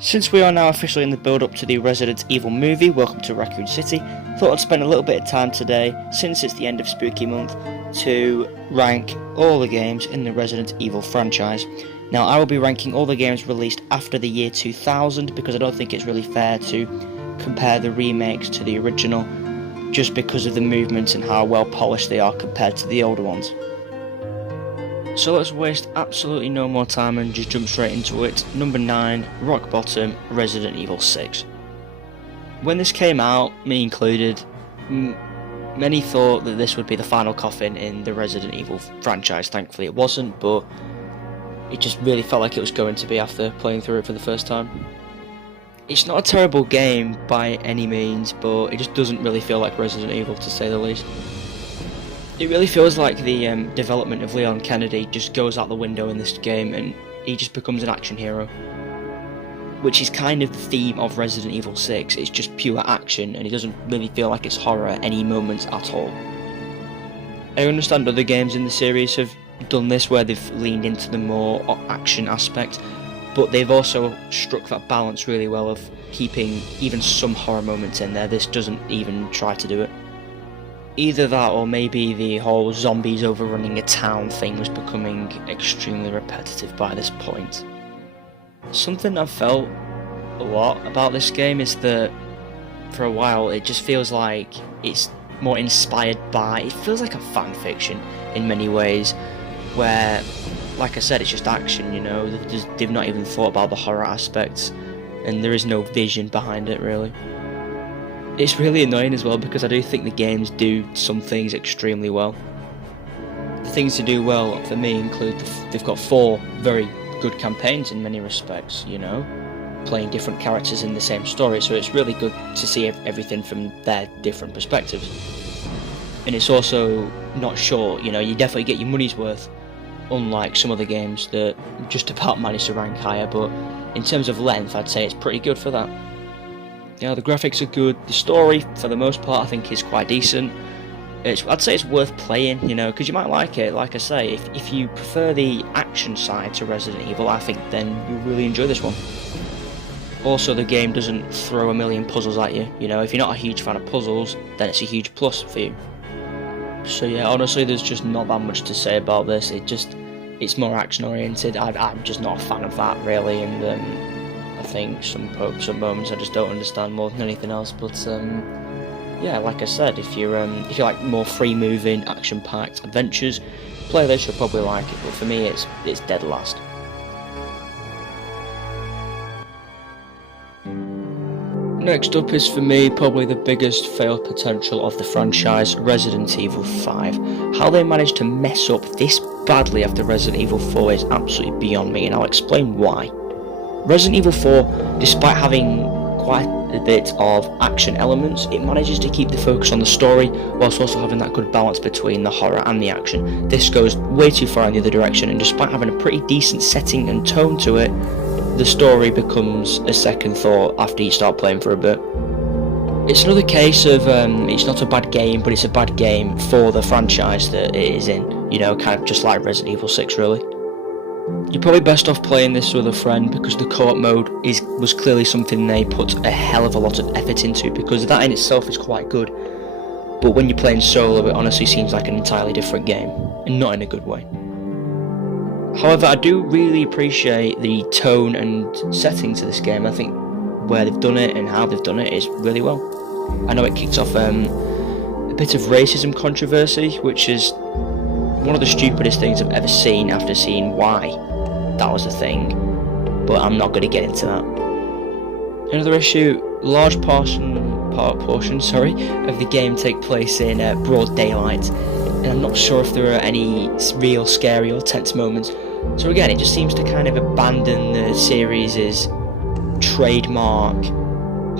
Since we are now officially in the build-up to the Resident Evil movie, Welcome to Raccoon City, thought I'd spend a little bit of time today, since it's the end of Spooky Month, to rank all the games in the Resident Evil franchise. Now, I will be ranking all the games released after the year 2000, because I don't think it's really fair to compare the remakes to the original, just because of the movements and how well polished they are compared to the older ones. So let's waste absolutely no more time and just jump straight into it. Number 9, rock bottom, Resident Evil 6. When this came out, me included, many thought that this would be the final coffin in the Resident Evil franchise. Thankfully it wasn't, but it just really felt like it was going to be after playing through it for the first time. It's not a terrible game by any means, but it just doesn't really feel like Resident Evil, to say the least. It really feels like the development of Leon Kennedy just goes out the window in this game, and he just becomes an action hero. Which is kind of the theme of Resident Evil 6, it's just pure action, and it doesn't really feel like it's horror at any moments at all. I understand other games in the series have done this where they've leaned into the more action aspect, but they've also struck that balance really well of keeping even some horror moments in there. This doesn't even try to do it. Either that, or maybe the whole zombies overrunning a town thing was becoming extremely repetitive by this point. Something I've felt a lot about this game is that for a while it just feels like it's more inspired by, it feels like a fan fiction in many ways, where, like I said, it's just action, you know, they've not even thought about the horror aspects, and there is no vision behind it really. It's really annoying as well, because I do think the games do some things extremely well. The things to do well for me include they've got 4 very good campaigns in many respects, you know, playing different characters in the same story, so it's really good to see everything from their different perspectives. And it's also not short, you know, you definitely get your money's worth, unlike some other games that just about manage to rank higher, but in terms of length I'd say it's pretty good for that. Yeah, the graphics are good, the story, for the most part, I think is quite decent. I'd say it's worth playing, you know, because you might like it. Like I say, if you prefer the action side to Resident Evil, I think then you'll really enjoy this one. Also, the game doesn't throw a million puzzles at you, you know, if you're not a huge fan of puzzles, then it's a huge plus for you. So yeah, honestly, there's just not that much to say about this. It's more action oriented. I'm just not a fan of that really, and I think some moments I just don't understand more than anything else, but yeah, like I said, if you like more free-moving, action-packed adventures, play this, you'll probably like it, but for me it's dead last. Next up is for me probably the biggest failed potential of the franchise, Resident Evil 5. How they managed to mess up this badly after Resident Evil 4 is absolutely beyond me, and I'll explain why. Resident Evil 4, despite having quite a bit of action elements, it manages to keep the focus on the story whilst also having that good balance between the horror and the action. This goes way too far in the other direction, and despite having a pretty decent setting and tone to it, the story becomes a second thought after you start playing for a bit. It's another case of it's not a bad game, but it's a bad game for the franchise that it is in, you know, kind of just like Resident Evil 6 really. You're probably best off playing this with a friend, because the co-op mode was clearly something they put a hell of a lot of effort into, because that in itself is quite good, but when you're playing solo it honestly seems like an entirely different game, and not in a good way. However, I do really appreciate the tone and setting to this game. I think where they've done it and how they've done it is really well. I know it kicked off a bit of racism controversy, which is one of the stupidest things I've ever seen after seeing why that was a thing, but I'm not going to get into that. Another issue, large portion of the game take place in broad daylight, and I'm not sure if there are any real scary or tense moments. So again, it just seems to kind of abandon the series' trademark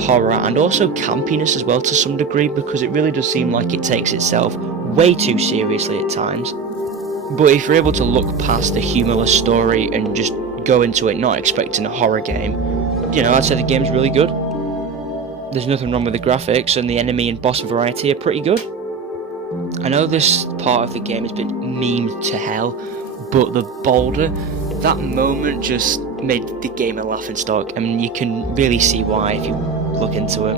horror and also campiness as well to some degree, because it really does seem like it takes itself way too seriously at times. But if you're able to look past the humorless story and just go into it not expecting a horror game, you know, I'd say the game's really good. There's nothing wrong with the graphics, and the enemy and boss variety are pretty good. I know this part of the game has been memed to hell, but the boulder, that moment just made the game a laughingstock, and you can really see why if you look into it.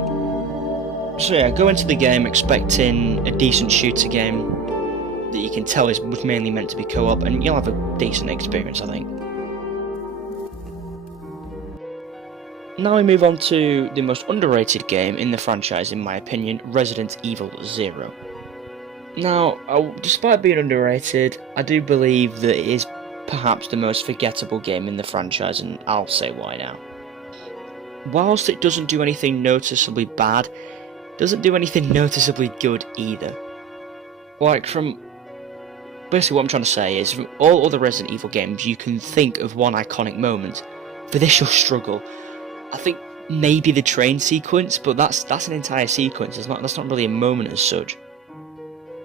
So yeah, go into the game expecting a decent shooter game that you can tell was mainly meant to be co-op, and you'll have a decent experience, I think. Now we move on to the most underrated game in the franchise, in my opinion, Resident Evil 0. Now, despite being underrated, I do believe that it is perhaps the most forgettable game in the franchise, and I'll say why now. Whilst it doesn't do anything noticeably bad, it doesn't do anything noticeably good either. Basically what I'm trying to say is, from all other Resident Evil games, you can think of one iconic moment. For this you'll struggle. I think maybe the train sequence, but that's an entire sequence, that's not really a moment as such.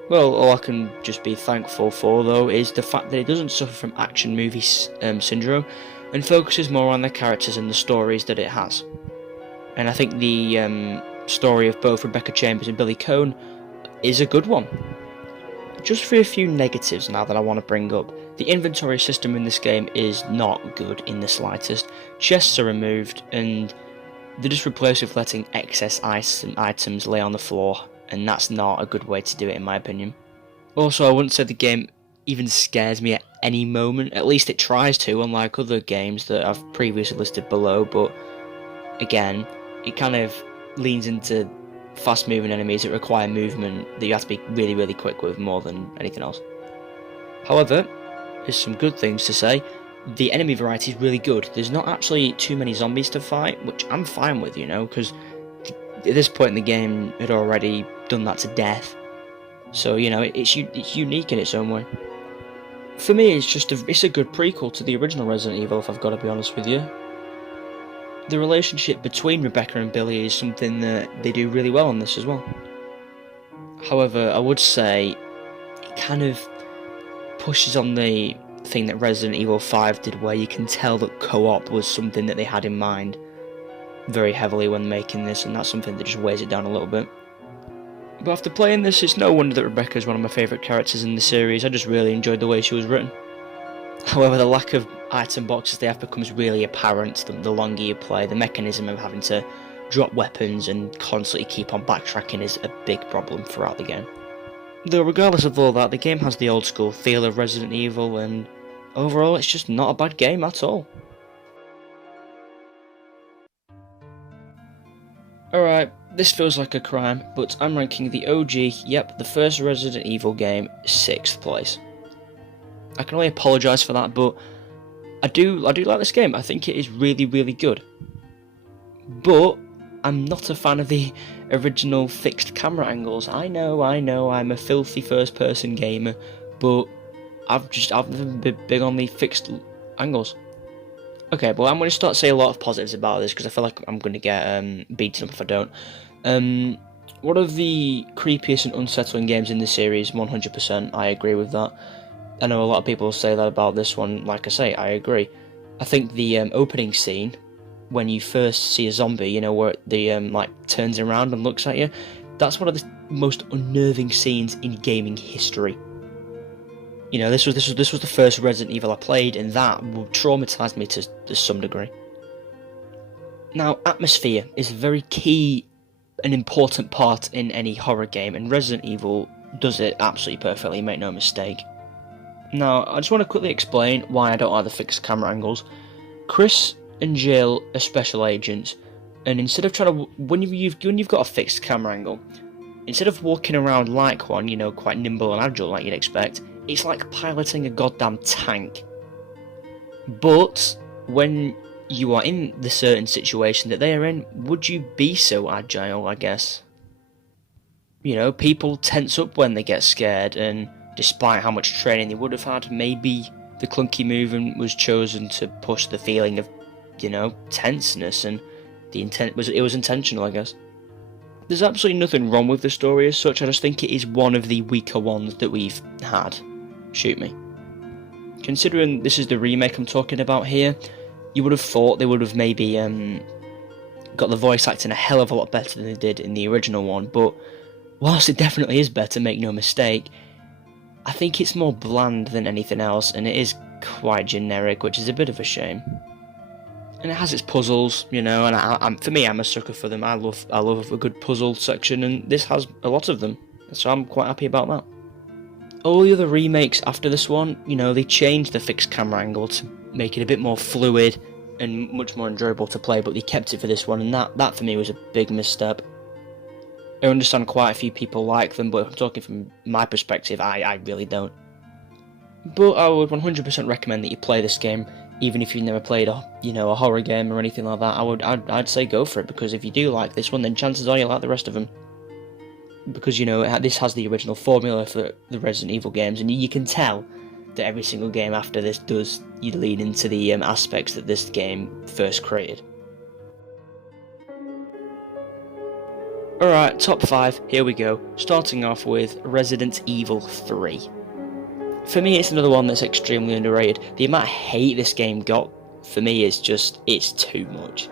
Well, all I can just be thankful for, though, is the fact that it doesn't suffer from action movie syndrome, and focuses more on the characters and the stories that it has. And I think the story of both Rebecca Chambers and Billy Coen is a good one. Just for a few negatives now that I want to bring up. The inventory system in this game is not good in the slightest. Chests are removed, and they're just replaced with letting excess items lay on the floor, and that's not a good way to do it in my opinion. Also, I wouldn't say the game even scares me at any moment. At least it tries to, unlike other games that I've previously listed below, but again, it kind of leans into fast moving enemies that require movement that you have to be really, really quick with more than anything else. However, there's some good things to say. The enemy variety is really good. There's not actually too many zombies to fight, which I'm fine with, because at this point in the game it had already done that to death. So, it's unique in its own way. For me, it's a good prequel to the original Resident Evil, if I've got to be honest with you. The relationship between Rebecca and Billy is something that they do really well on this as well. However, I would say it kind of pushes on the thing that Resident Evil 5 did, where you can tell that co-op was something that they had in mind very heavily when making this, and that's something that just weighs it down a little bit. But after playing this, it's no wonder that Rebecca is one of my favourite characters in the series. I just really enjoyed the way she was written. However, the lack of item boxes they have becomes really apparent the longer you play. The mechanism of having to drop weapons and constantly keep on backtracking is a big problem throughout the game. Though regardless of all that, the game has the old school feel of Resident Evil, and overall it's just not a bad game at all. Alright, this feels like a crime, but I'm ranking the OG, the first Resident Evil game, 6th place. I can only apologise for that, but I do like this game. I think it is really, really good. But I'm not a fan of the original fixed camera angles. I know, I'm a filthy first-person gamer, but I've never been big on the fixed angles. Okay, well, I'm going to start to say a lot of positives about this, because I feel like I'm going to get beaten up if I don't. One of the creepiest and unsettling games in the series, 100%, I agree with that. I know a lot of people say that about this one. Like I say, I agree. I think the opening scene, when you first see a zombie, where the turns around and looks at you, that's one of the most unnerving scenes in gaming history. This was the first Resident Evil I played, and that traumatized me to some degree. Now, atmosphere is a very key and important part in any horror game, and Resident Evil does it absolutely perfectly, make no mistake. Now, I just want to quickly explain why I don't like the fixed camera angles. Chris and Jill are special agents, and instead of trying to, when you've got a fixed camera angle, instead of walking around like one, quite nimble and agile like you'd expect, it's like piloting a goddamn tank. But when you are in the certain situation that they are in, would you be so agile, I guess? People tense up when they get scared, and despite how much training they would have had, maybe the clunky movement was chosen to push the feeling of, tenseness, and it was intentional, I guess. There's absolutely nothing wrong with the story as such. I just think it is one of the weaker ones that we've had. Shoot me. Considering this is the remake I'm talking about here, you would have thought they would have maybe got the voice acting a hell of a lot better than they did in the original one, but whilst it definitely is better, make no mistake, I think it's more bland than anything else, and it is quite generic, which is a bit of a shame. And it has its puzzles, you know, and for me, I'm a sucker for them. I love a good puzzle section, and this has a lot of them, so I'm quite happy about that. All the other remakes after this one, you know, they changed the fixed camera angle to make it a bit more fluid and much more enjoyable to play, but they kept it for this one, and that for me was a big misstep. I understand quite a few people like them, but if I'm talking from my perspective, I really don't. But I would 100% recommend that you play this game, even if you've never played a horror game or anything like that. I'd say go for it, because if you do like this one, then chances are you'll like the rest of them. Because, you know, this has the original formula for the Resident Evil games, and you can tell that every single game after this does lead into the aspects that this game first created. Alright, top 5, here we go. Starting off with Resident Evil 3. For me, it's another one that's extremely underrated. The amount of hate this game got, for me, is just, it's too much.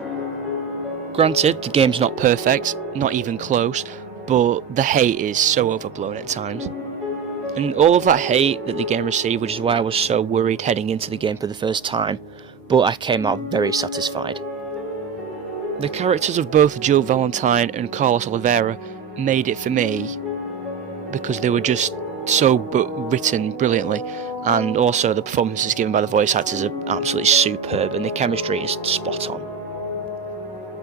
Granted, the game's not perfect, not even close, but the hate is so overblown at times. And all of that hate that the game received, which is why I was so worried heading into the game for the first time, but I came out very satisfied. The characters of both Jill Valentine and Carlos Oliveira made it for me because they were just so written brilliantly, and also the performances given by the voice actors are absolutely superb, and the chemistry is spot on.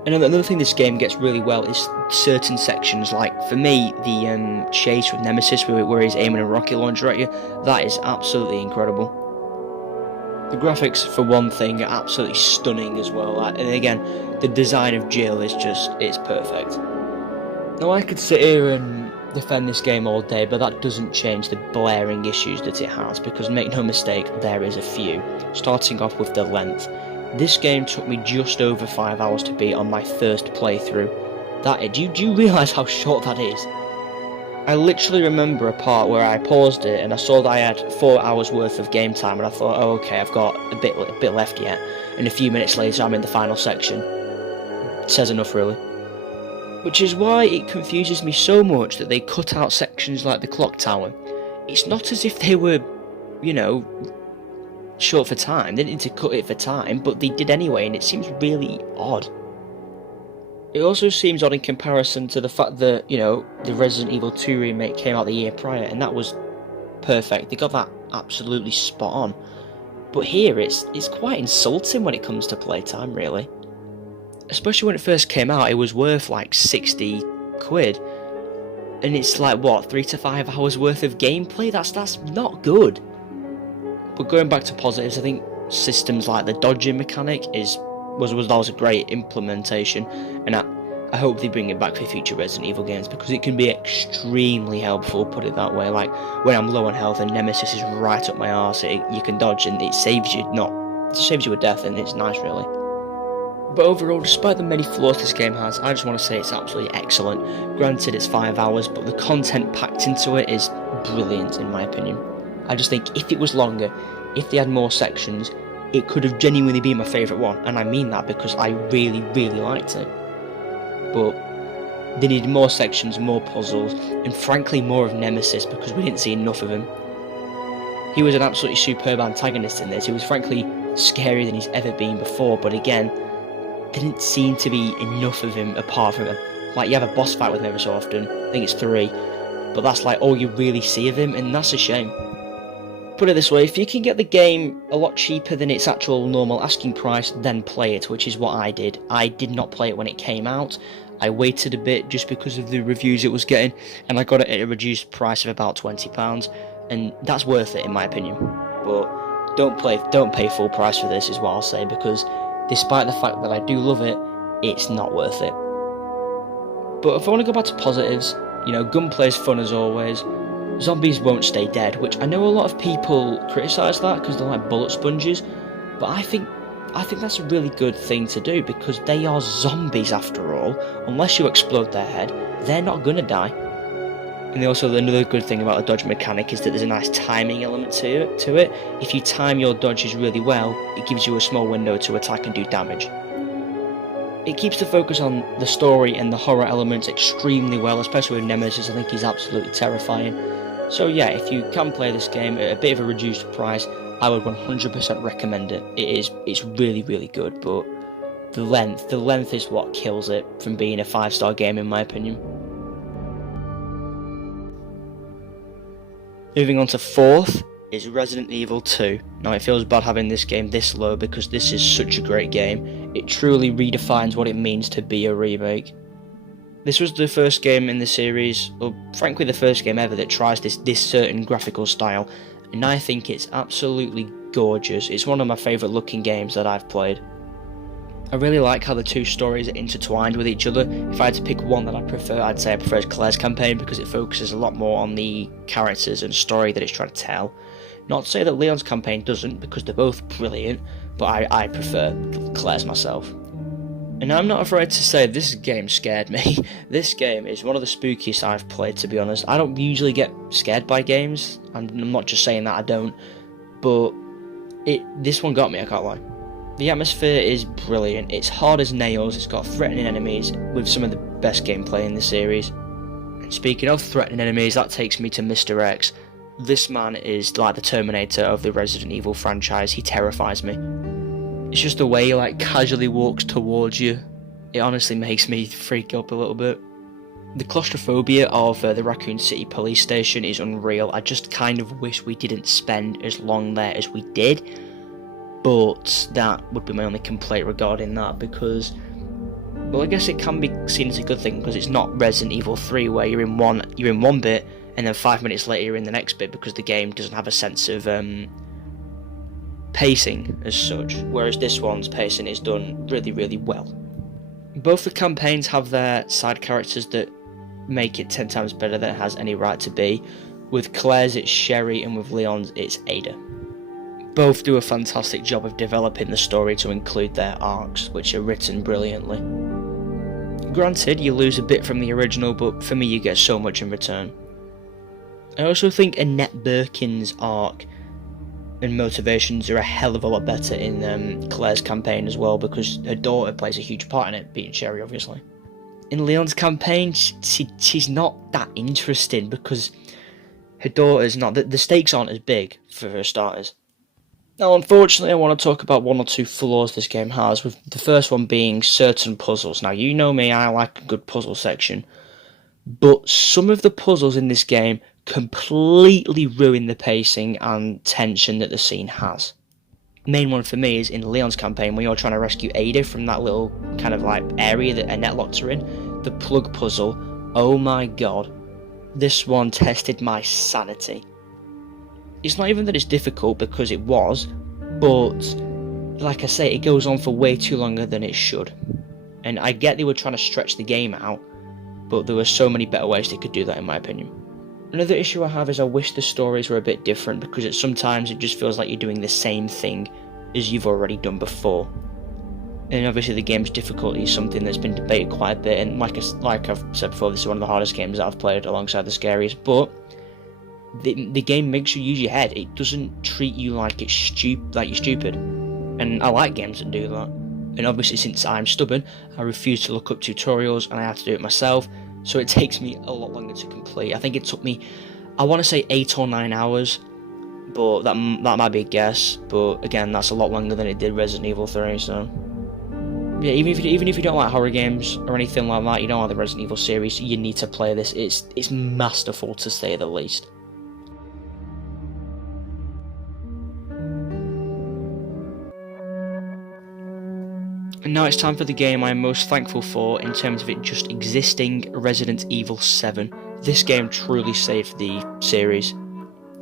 And another thing this game gets really well is certain sections, like for me the chase with Nemesis where he's aiming a rocket launcher at you, that is absolutely incredible. The graphics, for one thing, are absolutely stunning as well, and again, the design of Jill is it's perfect. Now I could sit here and defend this game all day, but that doesn't change the blaring issues that it has, because make no mistake, there is a few. Starting off with the length. This game took me just over 5 hours to beat on my first playthrough. Do you realise how short that is? I literally remember a part where I paused it and I saw that I had 4 hours worth of game time, and I thought, oh okay, I've got a bit left yet, and a few minutes later I'm in the final section. It says enough, really. Which is why it confuses me so much that they cut out sections like the clock tower. It's not as if they were, you know, short for time. They didn't need to cut it for time, but they did anyway, and it seems really odd. It also seems odd in comparison to the fact that, you know, the Resident Evil 2 remake came out the year prior, and that was perfect. They got that absolutely spot on. But here, it's quite insulting when it comes to playtime, really. Especially when it first came out, it was worth like 60 quid. And it's like, what, 3 to 5 hours worth of gameplay? That's not good. But going back to positives, I think systems like the dodging mechanic was a great implementation, and I hope they bring it back for future Resident Evil games, because it can be extremely helpful, put it that way. Like when I'm low on health and Nemesis is right up my arse, you can dodge and it saves you a death, and it's nice, really. But overall, despite the many flaws this game has, I just want to say it's absolutely excellent. Granted, it's 5 hours, but the content packed into it is brilliant in my opinion. I just think if it was longer, if they had more sections, it could have genuinely been my favourite one, and I mean that because I really, really liked it. But they needed more sections, more puzzles, and frankly more of Nemesis, because we didn't see enough of him. He was an absolutely superb antagonist in this. He was frankly scarier than he's ever been before, but again, didn't seem to be enough of him apart from him. Like, you have a boss fight with him every so often, I think it's 3, but that's like all you really see of him, and that's a shame. Put it this way, if you can get the game a lot cheaper than its actual normal asking price, then play it, which is what I did. I did not play it when it came out. I waited a bit just because of the reviews it was getting, and I got it at a reduced price of about £20, and that's worth it in my opinion. But don't pay full price for this, is what I'll say, because despite the fact that I do love it, it's not worth it. But if I want to go back to positives, you know, gunplay's fun as always. Zombies won't stay dead, which I know a lot of people criticise that because they're like bullet sponges, but I think that's a really good thing to do, because they are zombies after all. Unless you explode their head, they're not gonna die. And also, another good thing about the dodge mechanic is that there's a nice timing element to it. If you time your dodges really well, it gives you a small window to attack and do damage. It keeps the focus on the story and the horror elements extremely well, especially with Nemesis. I think he's absolutely terrifying. So yeah, if you can play this game at a bit of a reduced price, I would 100% recommend it. It's really, really good, but the length is what kills it from being a 5-star game in my opinion. Moving on to 4th is Resident Evil 2. Now it feels bad having this game this low because this is such a great game. It truly redefines what it means to be a remake. This was the first game in the series, or frankly the first game ever that tries this certain graphical style, and I think it's absolutely gorgeous. It's one of my favourite looking games that I've played. I really like how the two stories are intertwined with each other. If I had to pick one that I prefer, I'd say I prefer Claire's campaign because it focuses a lot more on the characters and story that it's trying to tell. Not to say that Leon's campaign doesn't, because they're both brilliant, but I prefer Claire's myself. And I'm not afraid to say this game scared me. This game is one of the spookiest I've played, to be honest. I don't usually get scared by games. I'm not just saying that I don't, but this one got me, I can't lie. The atmosphere is brilliant. It's hard as nails. It's got threatening enemies with some of the best gameplay in the series. And speaking of threatening enemies, that takes me to Mr. X. This man is like the Terminator of the Resident Evil franchise. He terrifies me. It's just the way he casually walks towards you. It honestly makes me freak up a little bit. The claustrophobia of the Raccoon City police station is unreal. I just kind of wish we didn't spend as long there as we did. But that would be my only complaint regarding that, because, well, I guess it can be seen as a good thing because it's not Resident Evil 3 where you're in one bit and then 5 minutes later you're in the next bit, because the game doesn't have a sense of pacing as such, whereas this one's pacing is done really, really well. Both the campaigns have their side characters that make it 10 times better than it has any right to be. With Claire's it's Sherry and with Leon's it's Ada. Both do a fantastic job of developing the story to include their arcs, which are written brilliantly. Granted, you lose a bit from the original, but for me you get so much in return. I also think Annette Birkin's arc and motivations are a hell of a lot better in Claire's campaign as well, because her daughter plays a huge part in it, being Sherry obviously. In Leon's campaign, she's not that interesting because her daughter's not, the stakes aren't as big for starters. Now, unfortunately, I want to talk about one or two flaws this game has, with the first one being certain puzzles. Now, you know me, I like a good puzzle section, but some of the puzzles in this game completely ruin the pacing and tension that the scene has. Main one for me is in Leon's campaign, when you're trying to rescue Ada from that little kind of area that Annette locked her in. The plug puzzle, oh my god, this one tested my sanity. It's not even that it's difficult, because it was, but like I say, it goes on for way too longer than it should. And I get they were trying to stretch the game out, but there were so many better ways they could do that in my opinion. Another issue I have is I wish the stories were a bit different, because sometimes it just feels like you're doing the same thing as you've already done before. And obviously the game's difficulty is something that's been debated quite a bit, and like I've said before, this is one of the hardest games that I've played alongside the scariest, but the game makes you use your head. It doesn't treat you like you're stupid. And I like games that do that. And obviously, since I'm stubborn, I refuse to look up tutorials and I have to do it myself, so it takes me a lot longer to complete. I think it took me, I want to say 8 or 9 hours, but that might be a guess, but again, that's a lot longer than it did Resident Evil 3, so yeah, even if you don't like horror games or anything like that, you don't like the Resident Evil series, you need to play this. It's masterful, to say the least. And now it's time for the game I am most thankful for in terms of it just existing, Resident Evil 7. This game truly saved the series.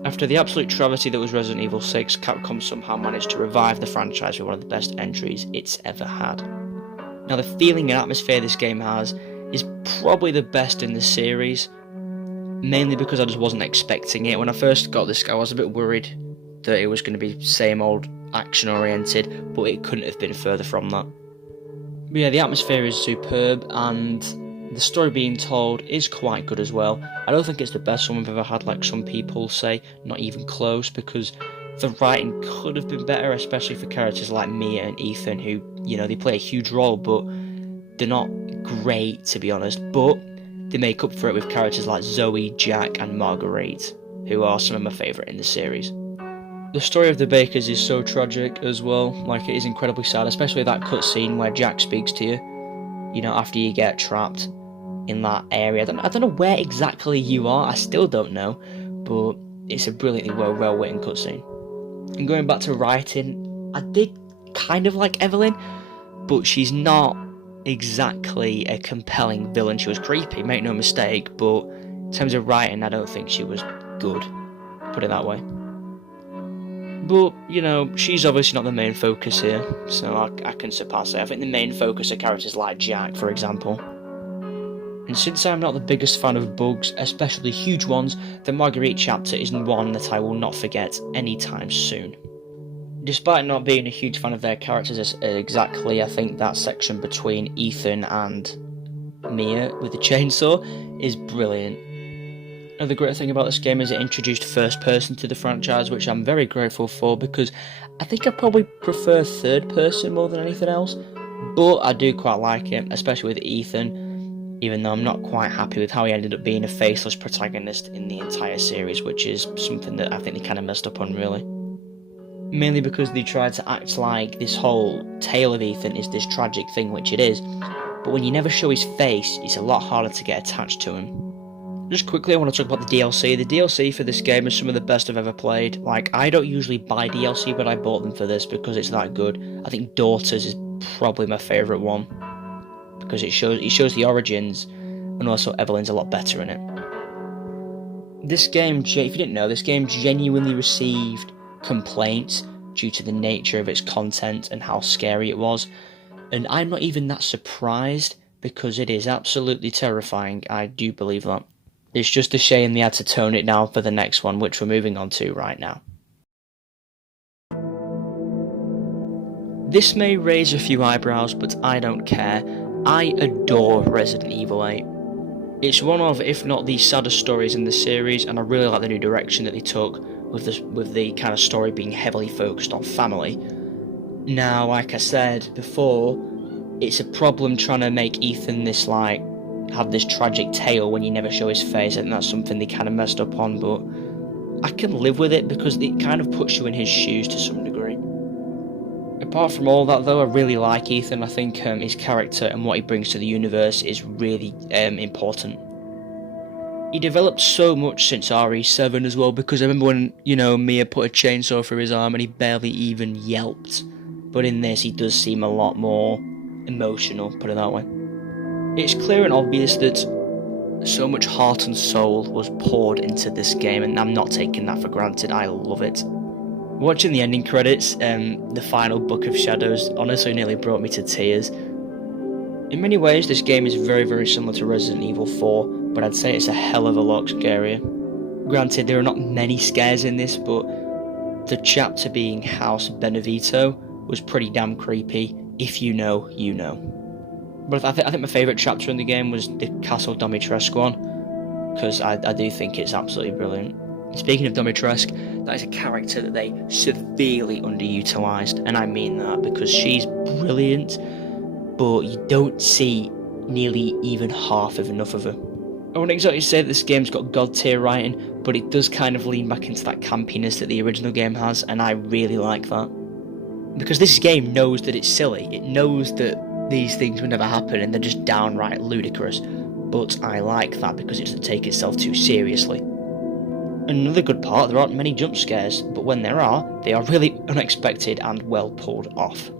After the absolute travesty that was Resident Evil 6, Capcom somehow managed to revive the franchise with one of the best entries it's ever had. Now, the feeling and atmosphere this game has is probably the best in the series, mainly because I just wasn't expecting it. When I first got this, I was a bit worried that it was going to be same old action oriented, but it couldn't have been further from that. But yeah, the atmosphere is superb, and the story being told is quite good as well. I don't think it's the best one we've ever had, like some people say, not even close, because the writing could have been better, especially for characters like Mia and Ethan, who, they play a huge role, but they're not great, to be honest. But they make up for it with characters like Zoe, Jack, and Marguerite, who are some of my favourite in the series. The story of the Bakers is so tragic as well, like it is incredibly sad, especially that cutscene where Jack speaks to you know, after you get trapped in that area. I don't know where exactly you are, I still don't know, but it's a brilliantly well written cutscene. And going back to writing, I did kind of like Evelyn, but she's not exactly a compelling villain. She was creepy, make no mistake, but in terms of writing, I don't think she was good, put it that way. But, you know, she's obviously not the main focus here, so I can surpass it. I think the main focus are characters like Jack, for example. And since I'm not the biggest fan of bugs, especially huge ones, the Marguerite chapter is one that I will not forget anytime soon. Despite not being a huge fan of their characters exactly, I think that section between Ethan and Mia with the chainsaw is brilliant. Another great thing about this game is it introduced first person to the franchise, which I'm very grateful for, because I think I probably prefer third person more than anything else, but I do quite like it, especially with Ethan, even though I'm not quite happy with how he ended up being a faceless protagonist in the entire series, which is something that I think they kind of messed up on, really. Mainly because they tried to act like this whole tale of Ethan is this tragic thing, which it is, but when you never show his face, it's a lot harder to get attached to him. Just quickly, I want to talk about the DLC. The DLC for this game is some of the best I've ever played. Like, I don't usually buy DLC, but I bought them for this because it's that good. I think Daughters is probably my favourite one, because it shows the origins, and also Evelyn's a lot better in it. This game, if you didn't know, this game genuinely received complaints due to the nature of its content and how scary it was, and I'm not even that surprised, because it is absolutely terrifying. I do believe that. It's just a shame they had to tone it down for the next one, which we're moving on to right now. This may raise a few eyebrows, but I don't care. I adore Resident Evil 8. It's one of, if not the saddest stories in the series, and I really like the new direction that they took with the kind of story being heavily focused on family. Now, like I said before, it's a problem trying to make Ethan have this tragic tale when you never show his face. I think that's something they kind of messed up on, but I can live with it because it kind of puts you in his shoes to some degree. Apart from all that though, I really like Ethan. I think his character and what he brings to the universe is really important. He developed so much since RE7 as well, because I remember when, you know, Mia put a chainsaw through his arm and he barely even yelped. But in this he does seem a lot more emotional, put it that way. It's clear and obvious that so much heart and soul was poured into this game, and I'm not taking that for granted. I love it. Watching the ending credits, the final Book of Shadows, honestly nearly brought me to tears. In many ways, this game is very, very similar to Resident Evil 4, but I'd say it's a hell of a lot scarier. Granted, there are not many scares in this, but the chapter being House Benevito was pretty damn creepy. If you know, you know. But I think my favourite chapter in the game was the Castle Dimitrescu one, because I do think it's absolutely brilliant. Speaking of Dimitrescu, that is a character that they severely underutilised, and I mean that because she's brilliant, but you don't see nearly even half of enough of her. I wouldn't exactly say that this game's got god tier writing, but it does kind of lean back into that campiness that the original game has, and I really like that. Because this game knows that it's silly, it knows that these things would never happen and they're just downright ludicrous, but I like that because it doesn't take itself too seriously. Another good part, there aren't many jump scares, but when there are, they are really unexpected and well pulled off.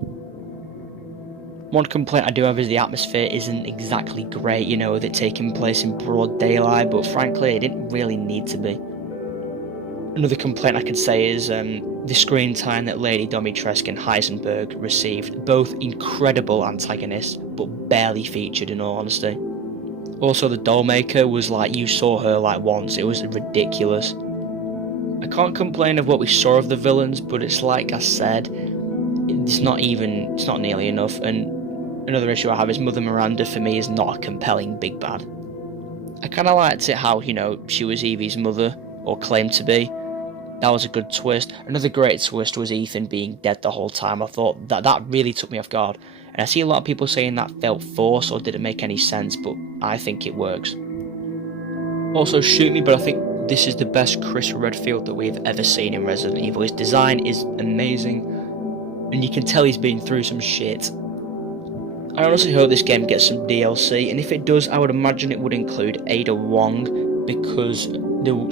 One complaint I do have is the atmosphere isn't exactly great, you know, with it taking place in broad daylight, but frankly it didn't really need to be. Another complaint I could say is the screen time that Lady Dimitrescu and Heisenberg received, both incredible antagonists, but barely featured in all honesty. Also, the Dollmaker was like, you saw her like once, it was ridiculous. I can't complain of what we saw of the villains, but it's like I said, it's not nearly enough, and another issue I have is Mother Miranda for me is not a compelling big bad. I kinda liked it how, you know, she was Evie's mother, or claimed to be. That was a good twist. Another great twist was Ethan being dead the whole time. I thought that really took me off guard. And I see a lot of people saying that felt forced or didn't make any sense, but I think it works. Also, shoot me, but I think this is the best Chris Redfield that we've ever seen in Resident Evil. His design is amazing, and you can tell he's been through some shit. I honestly hope this game gets some DLC, and if it does, I would imagine it would include Ada Wong, because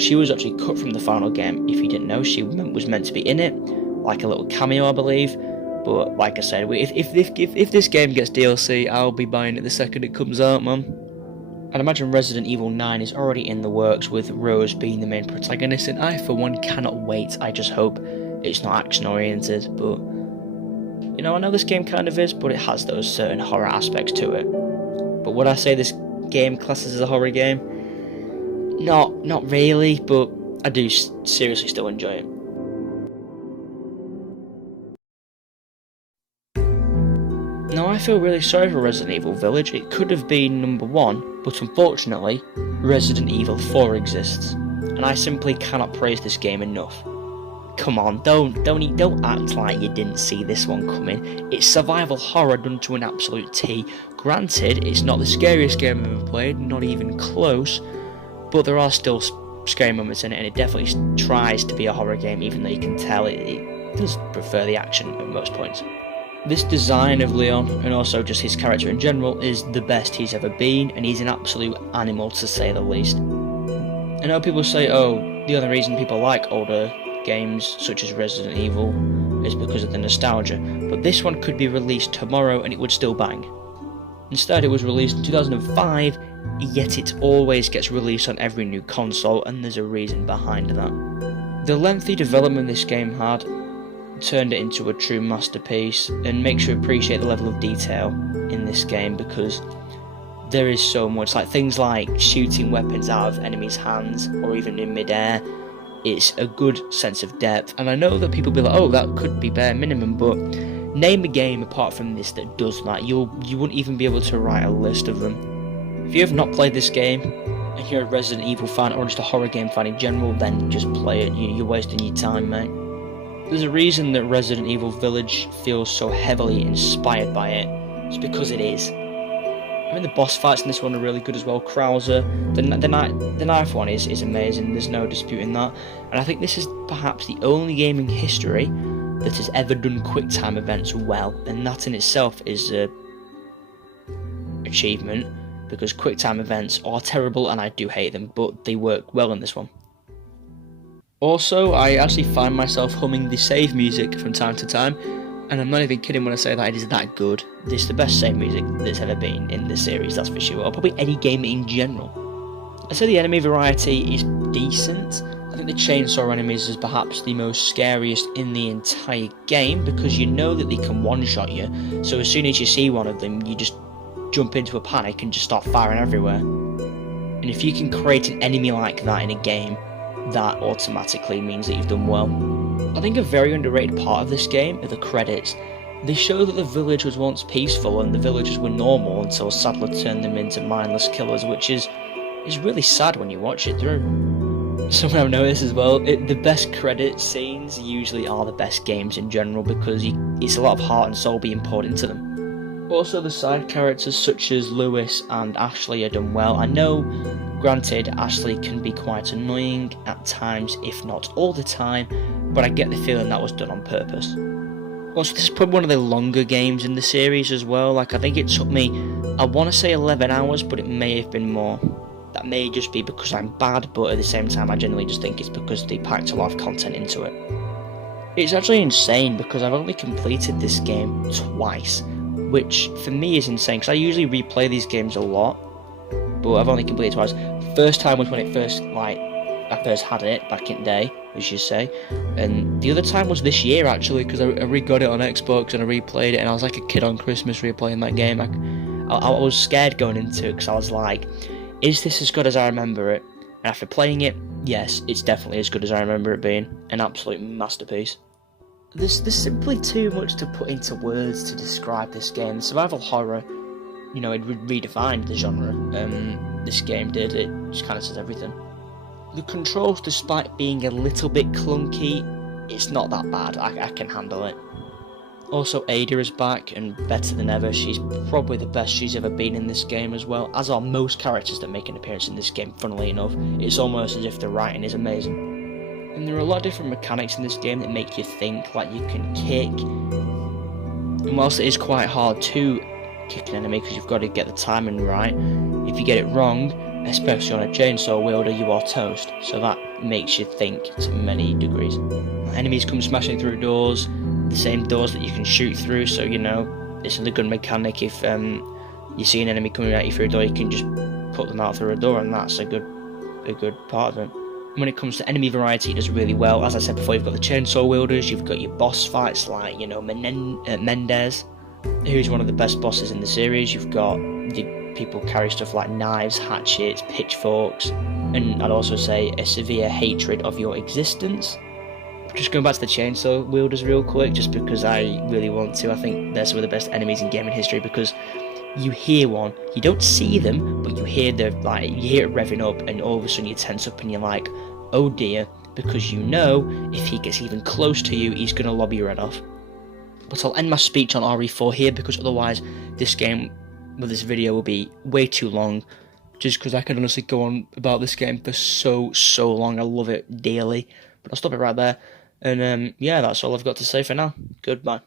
she was actually cut from the final game. If you didn't know, she was meant to be in it, like a little cameo, I believe. But like I said, if this game gets DLC, I'll be buying it the second it comes out, man. I'd imagine Resident Evil 9 is already in the works, with Rose being the main protagonist, and I for one cannot wait. I just hope it's not action oriented, but you know, I know this game kind of is, but it has those certain horror aspects to it. But would I say this game classes as a horror game? Not really, but I do seriously still enjoy it. Now, I feel really sorry for Resident Evil Village. It could have been number 1, but unfortunately, Resident Evil 4 exists, and I simply cannot praise this game enough. Come on, don't act like you didn't see this one coming. It's survival horror done to an absolute T. Granted, it's not the scariest game I've ever played, not even close, but there are still scary moments in it, and it definitely tries to be a horror game, even though you can tell it does prefer the action at most points. This design of Leon, and also just his character in general, is the best he's ever been, and he's an absolute animal to say the least. I know people say, oh, the other reason people like older games such as Resident Evil is because of the nostalgia, but this one could be released tomorrow and it would still bang. Instead, it was released in 2005, yet it always gets released on every new console, and there's a reason behind that. The lengthy development this game had turned it into a true masterpiece, and makes you appreciate the level of detail in this game, because there is so much, like things like shooting weapons out of enemies' hands or even in mid-air. It's a good sense of depth, and I know that people be like, oh, that could be bare minimum, but name a game apart from this that does that. You wouldn't even be able to write a list of them. If you have not played this game, and you're a Resident Evil fan, or just a horror game fan in general, then just play it. You're wasting your time, mate. There's a reason that Resident Evil Village feels so heavily inspired by it. It's because it is. I mean, the boss fights in this one are really good as well. Krauser, the knife one is amazing, there's no disputing that. And I think this is perhaps the only game in history that has ever done quick time events well, and that in itself is an achievement, because quick time events are terrible and I do hate them, but they work well in this one. Also, I actually find myself humming the save music from time to time, and I'm not even kidding when I say that it is that good. This is the best save music that's ever been in the series, that's for sure, or probably any game in general. I'd say the enemy variety is decent. I think the chainsaw enemies is perhaps the most scariest in the entire game, because you know that they can one-shot you, so as soon as you see one of them, you just jump into a panic and just start firing everywhere. And if you can create an enemy like that in a game, that automatically means that you've done well. I think a very underrated part of this game are the credits. They show that the village was once peaceful and the villagers were normal until Sadler turned them into mindless killers, which is really sad when you watch it through. Something I've noticed as well, the best credit scenes usually are the best games in general, because it's a lot of heart and soul being poured into them. Also, the side characters such as Lewis and Ashley are done well. I know, granted, Ashley can be quite annoying at times, if not all the time, but I get the feeling that was done on purpose. Also, this is probably one of the longer games in the series as well. Like, I think it took me, I want to say 11 hours, but it may have been more. That may just be because I'm bad, but at the same time I generally just think it's because they packed a lot of content into it. It's actually insane because I've only completed this game twice, which for me is insane because I usually replay these games a lot, but I've only completed twice. First time was when it first, I first had it back in the day, as you say, and the other time was this year actually, because I re-got it on Xbox and I replayed it, and I was like a kid on Christmas replaying that game. I was scared going into it because I was like, is this as good as I remember it? And after playing it, yes, it's definitely as good as I remember it being. An absolute masterpiece. There's simply too much to put into words to describe this game. Survival horror, you know, it redefined the genre. This game did. It just kind of says everything. The controls, despite being a little bit clunky, it's not that bad. I can handle it. Also, Ada is back and better than ever. She's probably the best she's ever been in this game as well, as are most characters that make an appearance in this game, funnily enough. It's almost as if the writing is amazing. And there are a lot of different mechanics in this game that make you think, like you can kick. And whilst it is quite hard to kick an enemy because you've got to get the timing right, if you get it wrong, especially on a chainsaw wielder, you are toast. So that makes you think to many degrees. Enemies come smashing through doors, the same doors that you can shoot through, so you know, it's a good mechanic. If you see an enemy coming at you through a door, you can just put them out through a door, and that's a good part of it. When it comes to enemy variety, it does really well. As I said before, you've got the chainsaw wielders, you've got your boss fights like, you know, Mendez, who's one of the best bosses in the series. You've got the people who carry stuff like knives, hatchets, pitchforks, and I'd also say a severe hatred of your existence. Just going back to the chainsaw wielders real quick, just because I really want to. I think they're some of the best enemies in gaming history, because you hear one, you don't see them, but you hear you hear it revving up, and all of a sudden you tense up and you're like, oh dear, because you know if he gets even close to you, he's gonna lob your head off. But I'll end my speech on RE4 here, because otherwise this video will be way too long, just because I can honestly go on about this game for so long. I love it dearly. But I'll stop it right there. And yeah, that's all I've got to say for now. Goodbye.